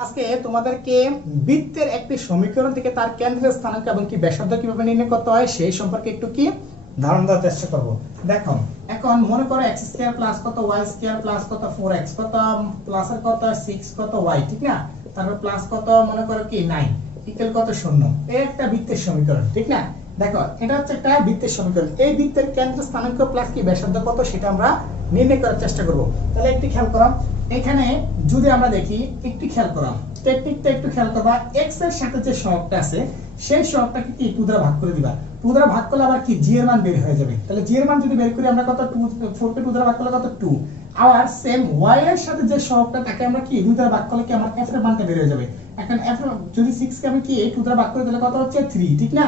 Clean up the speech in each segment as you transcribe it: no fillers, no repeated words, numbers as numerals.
আজকে তোমাদেরকে বৃত্তের একটি সমীকরণ থেকে তার কেন্দ্রের স্থানাঙ্ক এবং কি ব্যাসার্ধ কিভাবে নির্ণয় করতে হয় সেই সম্পর্কে একটু কি ধারণা দেওয়ার চেষ্টা করব। দেখো এখন মনে করো x স্কয়ার প্লাস কত y স্কয়ার প্লাস কত 4x কত প্লাস এর কত 6 কত y, ঠিক না? তারপর প্লাস কত মনে করো কি 9 ইকুয়াল কত 0। এই একটা বৃত্তের সমীকরণ, ঠিক না? দেখো এটা হচ্ছে একটা বৃত্তের সমীকরণ। এই বৃত্তের কেন্দ্র স্থানাঙ্ক প্লাস কি ব্যাসার্ধ কত সেটা আমরা নির্ণয় করার চেষ্টা করব। তাহলে একটু খেয়াল করো, এখানে যদি আমরা দেখি একটু খেয়াল করো, টেকনিকটা একটু খেয়াল করবা। x এর সাথে যে সহগটা আছে সেই সহগটাকে কি 2 দ্বারা ভাগ করে দিবা। 2 দ্বারা ভাগ করলে আবার কি g এর মান বের হয়ে যাবে। তাহলে g এর মান যদি বের করি আমরা কত 4 কে 2 দ্বারা ভাগ করলে কত 2। আবার সেম y এর সাথে যে সহগটা তাকে আমরা কি 2 দ্বারা ভাগ করলে কি আমার f এর মানটা বের হয়ে যাবে। এখন f যদি 6 কে আমি কি 2 দ্বারা ভাগ করে দিলে কত হচ্ছে 3, ঠিক না?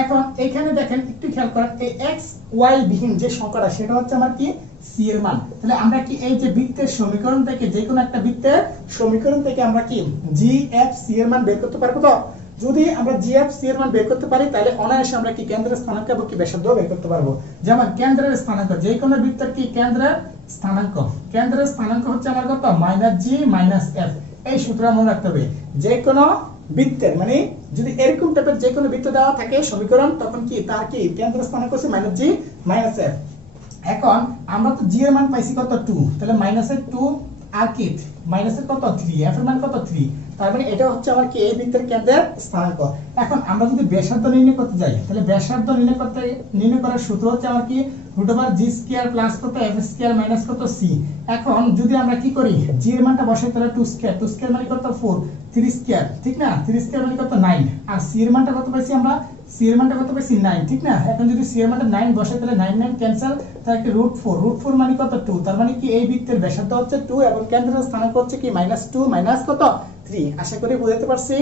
এখন এখানে দেখেন একটু খেয়াল করেন, এই x y বিহীন যে সংখ্যাটা সেটা হচ্ছে আমার কি c এর মান। তাহলে আমরা কি এই যে বৃত্তের সমীকরণ থেকে যে কোনো একটা বৃত্তের সমীকরণ থেকে আমরা কি g f c এর মান বের করতে পারবো। তো যদি আমরা g f c এর মান বের করতে পারি তাহলে অনায়াসে আমরা কি কেন্দ্রের স্থানাঙ্ক এবং কি ব্যাসার্ধ বের করতে পারবো। যেমন কেন্দ্রের স্থানাঙ্ক, যে কোনো বৃত্তের কি কেন্দ্রের স্থানাঙ্ক হচ্ছে আমার কত -g - f। এই সূত্র মনে রাখতে হবে। যে কোনো বৃত্তের মানে যদি এরকম টাইপের যে কোনো বৃত্ত দেওয়া থাকে সমীকরণ, তখন কি তার কি কেন্দ্রের স্থানাঙ্ক হচ্ছে -g - f। এখন আমরা তো g এর মান পাইছি কত 2, তাহলে -2 আর কি মাইনাসের কত 3, f এর মান কত 3। তার মানে এটা হচ্ছে আমার কি এই বৃত্তের কেন্দ্রের স্থানাঙ্ক। এখন আমরা যদি ব্যাসার্ধ নির্ণয় করতে যাই তাহলে ব্যাসার্ধ নির্ণয় করার সূত্র হচ্ছে আমার কি √g² প্লাস কত f² মাইনাস কত c। এখন যদি আমরা কি করি g এর মানটা বসাই তাহলে 2² মানে কত 4, 3², ঠিক না? 3² মানে কত 9, আর c এর মানটা কত পাইছি আমরা, c এর মানটা কত পাইছি 9, ঠিক না? এখন যদি c এর মানটা 9 বসাই তাহলে 9 9 ক্যান্সেল, তাহলে কি √4 মানে কত 2। তার মানে কি এই বৃত্তের ব্যাসার্ধ হচ্ছে 2 এবং কেন্দ্রের স্থানাঙ্ক হচ্ছে কি -2 মাইনাস কত 3। আশা করি বুঝতে পারছি।